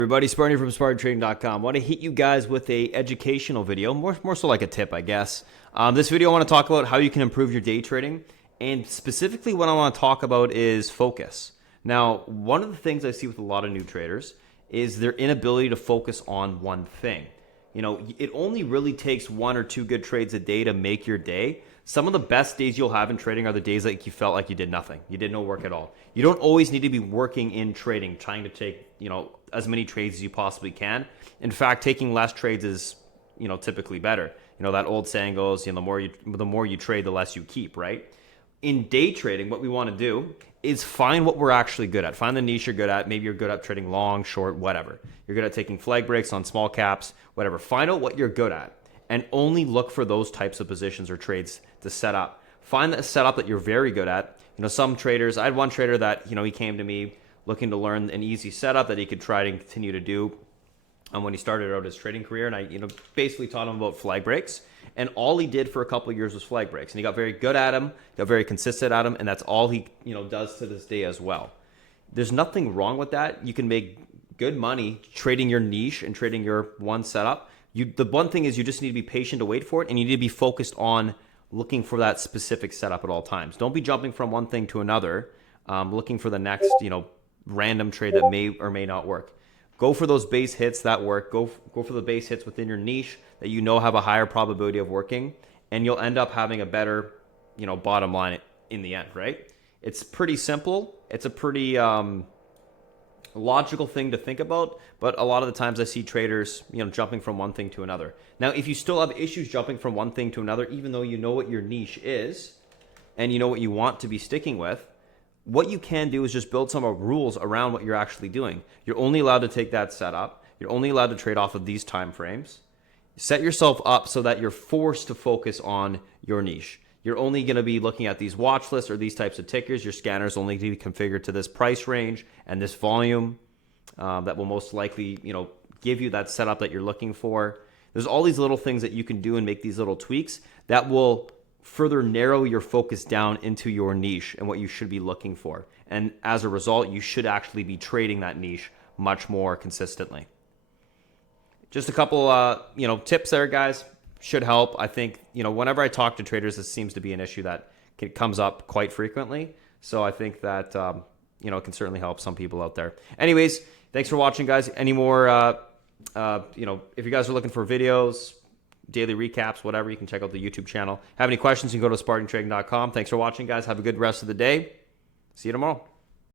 Everybody, Spartan from SpartanTrading.com. Want to hit you guys with a educational video, more so like a tip, I guess. This video I want to talk about how you can improve your day trading, and specifically what I want to talk about is focus. Now, one of the things I see with a lot of new traders is their inability to focus on one thing. You know, it only really takes 1 or 2 good trades a day to make your day. Some of the best days you'll have in trading are the days that you felt like you did nothing. You did no work at all. You don't always need to be working in trading, trying to take, as many trades as you possibly can. In fact, taking less trades is, typically better. That old saying goes, the more you trade, the less you keep, right? In day trading, what we want to do is find what we're actually good at. Find the niche you're good at. Maybe you're good at trading long, short, whatever. You're good at taking flag breaks on small caps, whatever. Find out what you're good at and only look for those types of positions or trades to set up. Find that setup that you're very good at. Some traders, I had one trader that, he came to me looking to learn an easy setup that he could try to continue to do when he started out his trading career. And I, basically taught him about flag breaks. And all he did for a couple of years was flag breaks. And he got very good at them, got very consistent at them, and that's all he, does to this day as well. There's nothing wrong with that. You can make good money trading your niche and trading your one setup. The one thing is you just need to be patient to wait for it, and you need to be focused on looking for that specific setup at all times. Don't be jumping from one thing to another, looking for the next, random trade that may or may not work. Go for those base hits that work. Go for the base hits within your niche that have a higher probability of working, and you'll end up having a better, bottom line in the end, right? It's pretty simple. It's a pretty logical thing to think about, but a lot of the times I see traders, jumping from one thing to another. Now, if you still have issues jumping from one thing to another, even though you know what your niche is and you know what you want to be sticking with, what you can do is just build some rules around what you're actually doing. You're only allowed to take that setup. You're only allowed to trade off of these time frames. Set yourself up so that you're forced to focus on your niche. You're only going to be looking at these watch lists or these types of tickers. Your scanner's only to be configured to this price range and this volume that will most likely, give you that setup that you're looking for. There's all these little things that you can do and make these little tweaks that will further narrow your focus down into your niche and what you should be looking for. And as a result, you should actually be trading that niche much more consistently. Just a couple, tips there, guys. Should help. I think, whenever I talk to traders, this seems to be an issue that comes up quite frequently. So I think that, it can certainly help some people out there. Anyways, thanks for watching, guys. Any more, if you guys are looking for videos, daily recaps, whatever, you can check out the YouTube channel. Have any questions, you can go to SpartanTrading.com. Thanks for watching, guys. Have a good rest of the day. See you tomorrow.